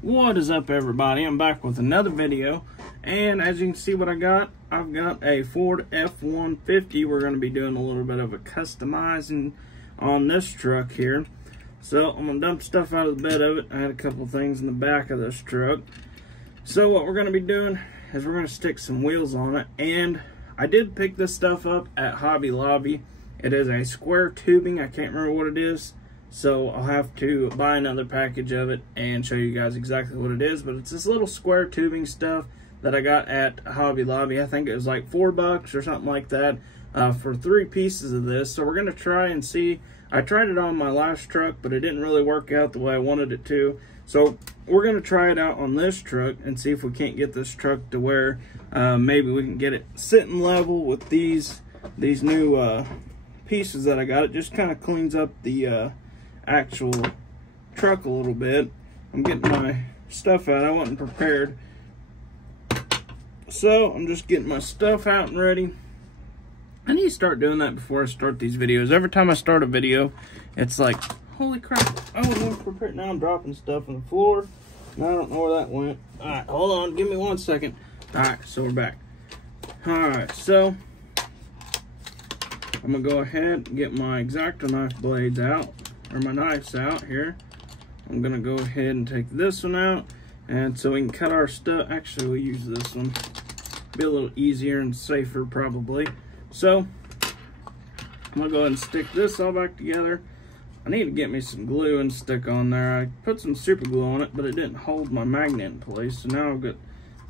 What is up, everybody? I'm back with another video, and as you can see what I've got a Ford F-150. We're going to be doing a little bit of a customizing on this truck here. So I'm going to dump stuff out of the bed of it. I had a couple things in the back of this truck. So what we're going to be doing is we're going to stick some wheels on it, and I did pick this stuff up at Hobby Lobby. It is a square tubing. I can't remember what it is, so I'll have to buy another package of it and show you guys exactly what it is. But it's this little square tubing stuff that I got at Hobby Lobby. I think it was like $4 or something like that for 3 pieces of this. So we're going to try and see. I tried it on my last truck, but it didn't really work out the way I wanted it to. So we're going to try it out on this truck and see if we can't get this truck to where maybe we can get it sitting level with these new pieces that I got. It just kind of cleans up the actual truck a little bit. I'm getting my stuff out. I wasn't prepared, so I'm just getting my stuff out and ready. I need to start doing that before I start these videos. Every time I start a video, it's like, holy crap, I wasn't prepared. Now I'm dropping stuff on the floor, and I don't know where that went. All right, hold on, give me 1 second. All right, so we're back. All right, so I'm gonna go ahead and get my X-Acto knife blades out, or my knives out here. I'm gonna go ahead and take this one out, and so we can cut our stuff. Actually, we'll use this one. Be a little easier and safer probably. So I'm gonna go ahead and stick this all back together. I need to get me some glue and stick on there. I put some super glue on it, but it didn't hold my magnet in place, so now I've got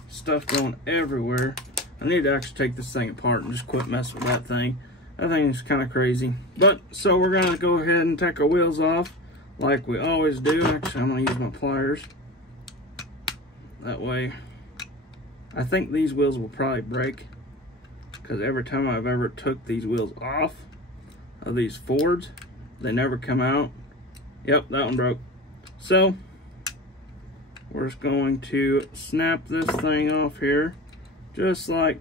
stuff going everywhere. I need to actually take this thing apart and just quit messing with that thing. That thing is kind of crazy. But, so we're going to go ahead and take our wheels off like we always do. Actually, I'm going to use my pliers. That way, I think these wheels will probably break, because every time I've ever took these wheels off of these Fords, they never come out. Yep, that one broke. So, we're just going to snap this thing off here, just like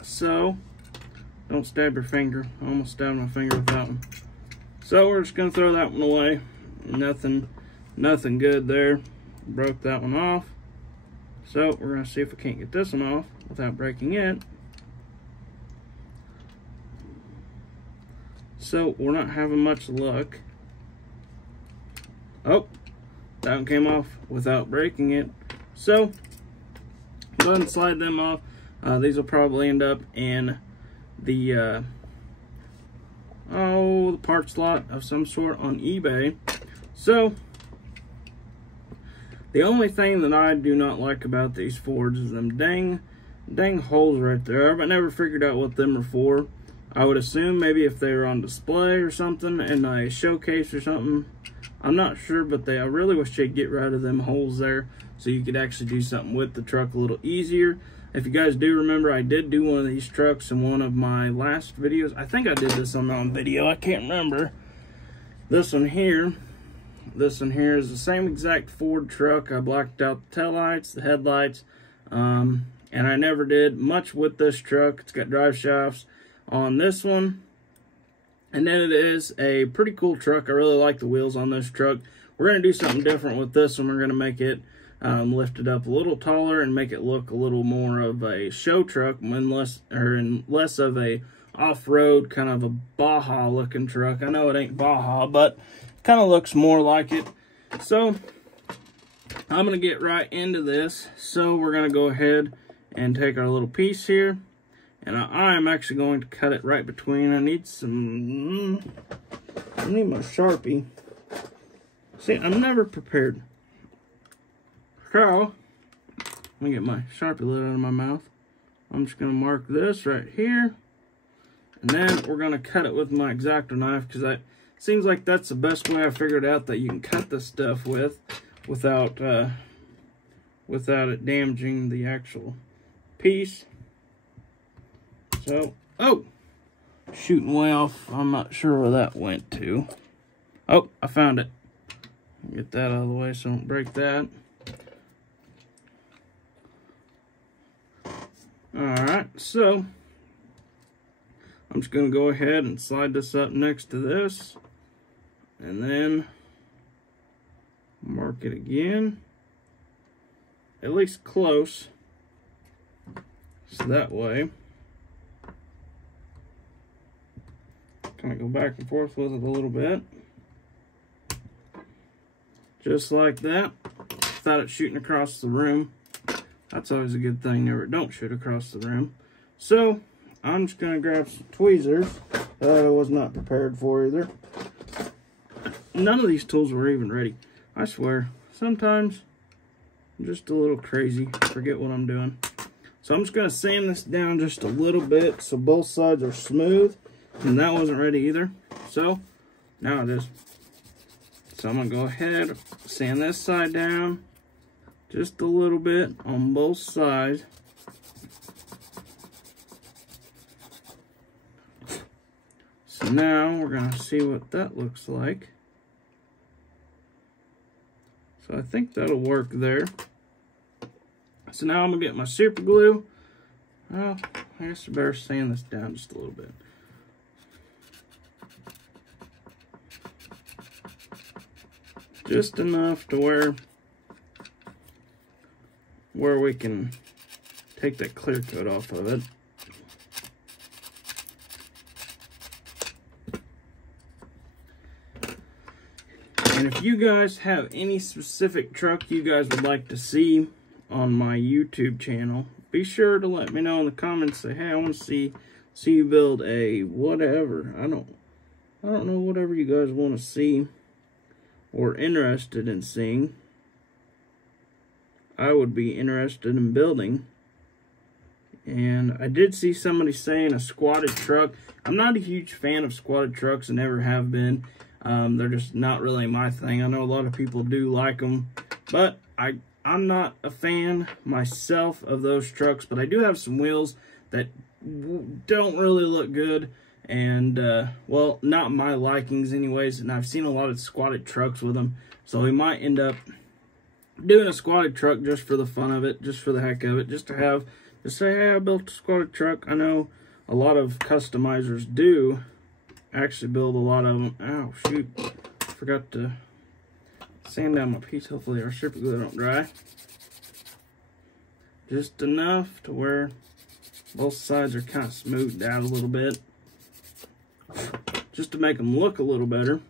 so. Don't stab your finger. I almost stabbed my finger with that one. So we're just gonna throw that one away. Nothing good there. Broke that one off. So we're gonna see if we can't get this one off without breaking it. So we're not having much luck. Oh, that one came off without breaking it. So go ahead and slide them off. These will probably end up in the the parts lot of some sort on eBay. So the only thing that I do not like about these Fords is them dang holes right there. I've never figured out what them are for. I would assume maybe if they were on display or something in a showcase or something. I'm not sure, but I really wish they'd get rid of them holes there so you could actually do something with the truck a little easier. If you guys do remember, I did do one of these trucks in one of my last videos. I think I did this on video. I can't remember. This one here is the same exact Ford truck. I blacked out the taillights, the headlights, and I never did much with this truck. It's got drive shafts on this one. And then it is a pretty cool truck. I really like the wheels on this truck. We're going to do something different with this one. We're going to make it lift it up a little taller and make it look a little more of a show truck and less of a off-road kind of a Baja looking truck. I know it ain't Baja, but kind of looks more like it. So I'm going to get right into this. So we're going to go ahead and take our little piece here, and I am actually going to cut it right between. I need my Sharpie. See, I'm never prepared. So, let me get my Sharpie lid out of my mouth. I'm just going to mark this right here. And then we're going to cut it with my X-Acto knife, because it seems like that's the best way I figured out that you can cut this stuff with without it damaging the actual piece. So, oh, shooting way off. I'm not sure where that went to. Oh, I found it. Get that out of the way so I don't break that. Alright, so I'm just going to go ahead and slide this up next to this, and then mark it again. at least close. So that way, kind of go back and forth with it a little bit. Just like that, without it shooting across the room. That's always a good thing, never don't shoot across the room. So, I'm just going to grab some tweezers that I was not prepared for either. None of these tools were even ready. I swear, sometimes I'm just a little crazy, forget what I'm doing. So I'm just going to sand this down just a little bit so both sides are smooth. And that wasn't ready either. So, now it is. So I'm going to go ahead, sand this side down just a little bit on both sides. So now we're going to see what that looks like. So I think that'll work there. So now I'm going to get my super glue. Well, I guess I better sand this down just a little bit. Just enough to where we can take that clear coat off of it. And if you guys have any specific truck you guys would like to see on my YouTube channel, be sure to let me know in the comments. Say, hey, I want to see you build a whatever. I don't know, whatever you guys want to see or interested in seeing, I would be interested in building. And I did see somebody saying a squatted truck. I'm not a huge fan of squatted trucks and never have been. They're just not really my thing. I know a lot of people do like them, but I'm not a fan myself of those trucks. But I do have some wheels that don't really look good. And, well, not my likings anyways, and I've seen a lot of squatted trucks with them, so we might end up doing a squatted truck just for the fun of it, just for the heck of it, just to say, hey, I built a squatted truck. I know a lot of customizers do actually build a lot of them. Oh, shoot, forgot to sand down my piece. Hopefully our super glue don't dry. Just enough to where both sides are kind of smoothed out a little bit, just to make them look a little better.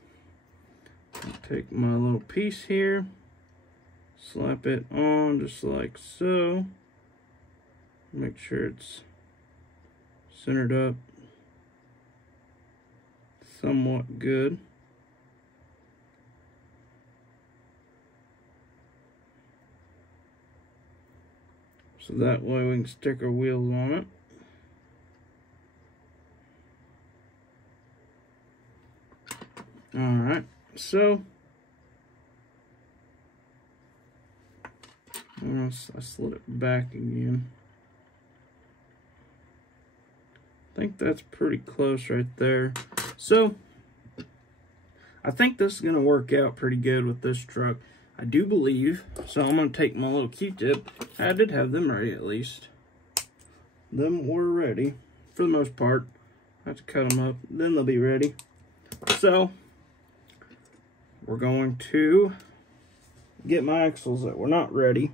I'll take my little piece here, slap it on just like so. Make sure it's centered up somewhat good. So that way we can stick our wheels on it. Alright, so I slid it back again. I think that's pretty close right there. So I think this is going to work out pretty good with this truck. I do believe. So I'm going to take my little Q-tip. I did have them ready at least. Them were ready for the most part. I have to cut them up, then they'll be ready. So we're going to get my axles that were not ready.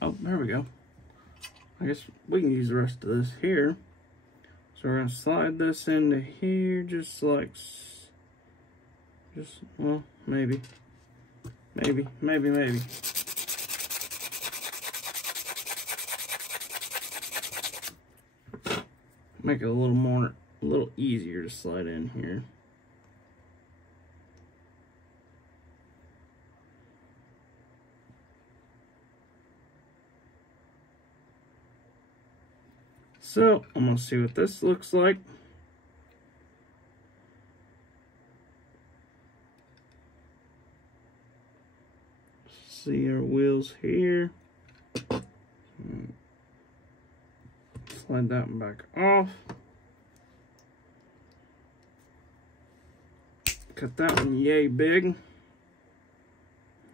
Oh, there we go. I guess we can use the rest of this here. So we're going to slide this into here just like, well, maybe. Make it a little easier to slide in here. So I'm gonna see what this looks like. See our wheels here. Slide that one back off. Cut that one yay big.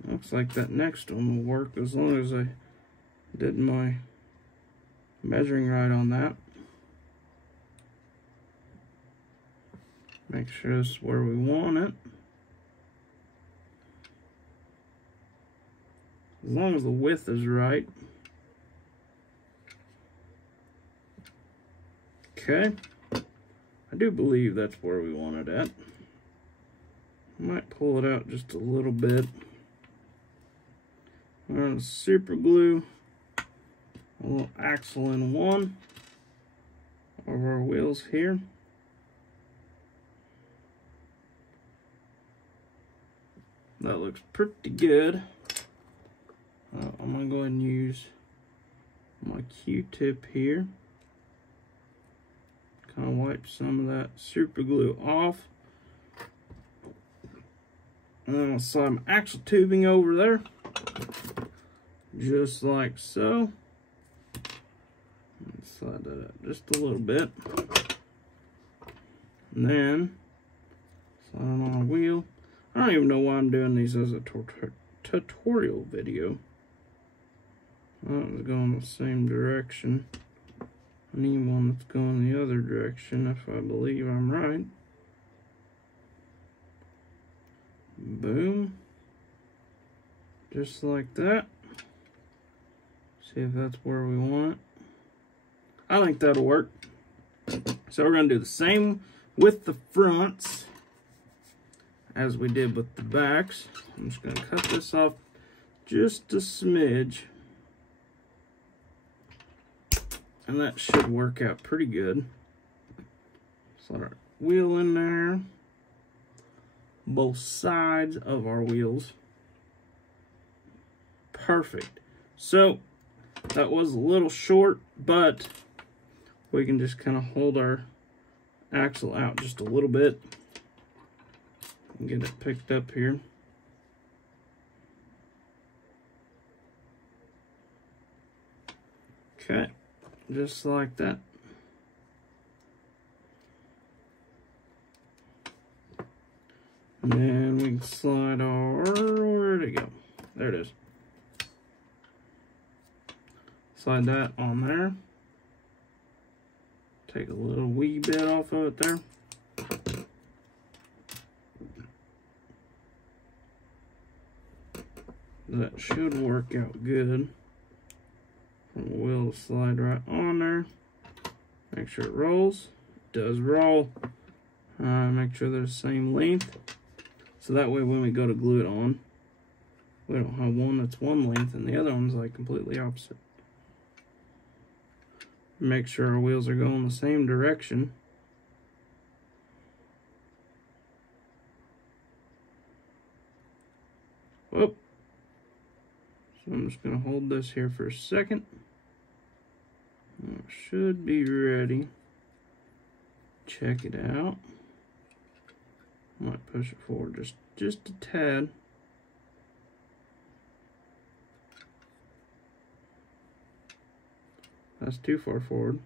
Looks like that next one will work as long as I did my measuring right on that. Make sure this is where we want it. as long as the width is right. Okay, I do believe that's where we want it at. I might pull it out just a little bit. We're going to super glue a little axle in one of our wheels here. That looks pretty good. I'm going to go ahead and use my Q-tip here. Kind of wipe some of that super glue off. And then I'll slide my axle tubing over there. Just like so. And slide that up just a little bit. And then slide it on a wheel. I don't even know why I'm doing these as a tutorial video. That was going the same direction. I need one that's going the other direction if I believe I'm right. Boom. Just like that. See if that's where we want it. I think that'll work. So we're going to do the same with the fronts as we did with the backs. I'm just going to cut this off just a smidge. And that should work out pretty good. Slide our wheel in there. Both sides of our wheels. Perfect. So, that was a little short, but we can just kind of hold our axle out just a little bit and get it picked up here. Okay. Just like that. And then we can slide our, where'd it go? There it is. Slide that on there. Take a little wee bit off of it there. That should work out good. And we'll slide right on there. Make sure it rolls. It does roll. Make sure they're the same length. So that way when we go to glue it on, we don't have one that's one length and the other one's like completely opposite. Make sure our wheels are going the same direction. Whoop. So I'm just going to hold this here for a second. It should be ready. Check it out. Might push it forward just a tad. That's too far forward.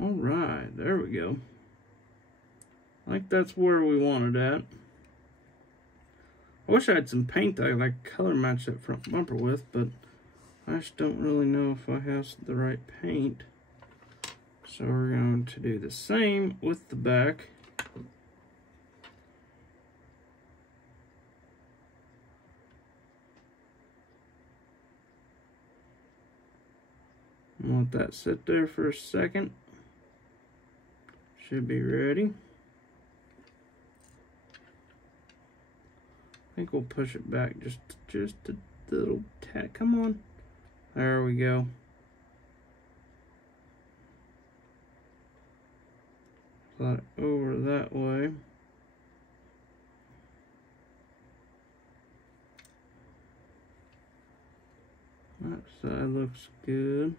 All right, there we go. I think that's where we wanted at. I wish I had some paint that I like color match that front bumper with, but I just don't really know if I have the right paint. So we're going to do the same with the back. Let that sit there for a second. Should be ready. I think we'll push it back just a little tad. Come on. There we go. Slide it over that way. That side looks good.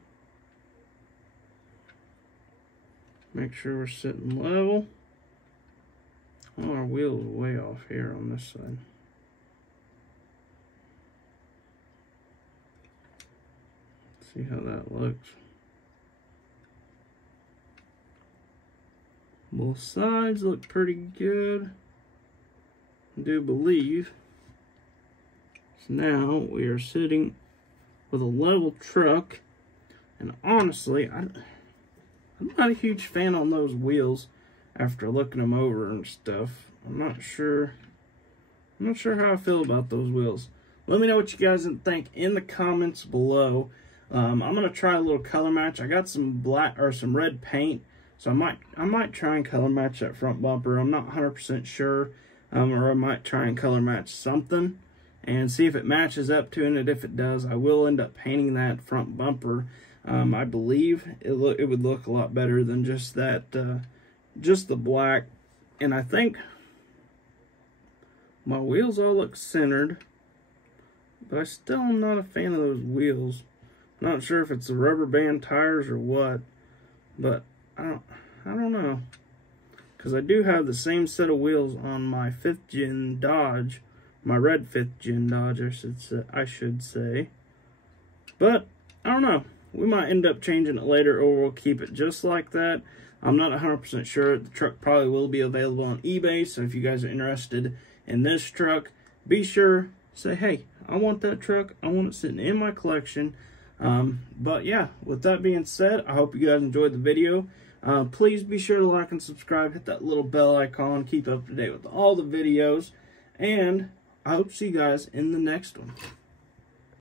Make sure we're sitting level. Oh, our wheel's way off here on this side. Let's see how that looks. Both sides look pretty good, I do believe. So now we are sitting with a level truck, and honestly, I'm not a huge fan on those wheels after looking them over and stuff. I'm not sure how I feel about those wheels. Let me know what you guys think in the comments below. I'm gonna try a little color match. I got some black or some red paint, so I might try and color match that front bumper. I'm not 100% sure, or I might try and color match something and see if it matches up to it. And if it does, I will end up painting that front bumper. I believe it would look a lot better than just that, just the black. And I think my wheels all look centered, but I still am not a fan of those wheels. Not sure if it's the rubber band tires or what, but I don't know. Because I do have the same set of wheels on my 5th gen Dodge, my red 5th gen Dodge, I should say. But I don't know. We might end up changing it later, or we'll keep it just like that. I'm not 100% sure. The truck probably will be available on eBay, so if you guys are interested in this truck, be sure, say, hey, I want that truck. I want it sitting in my collection. But yeah, with that being said, I hope you guys enjoyed the video. Please be sure to like and subscribe, hit that little bell icon, keep up to date with all the videos, and I hope to see you guys in the next one.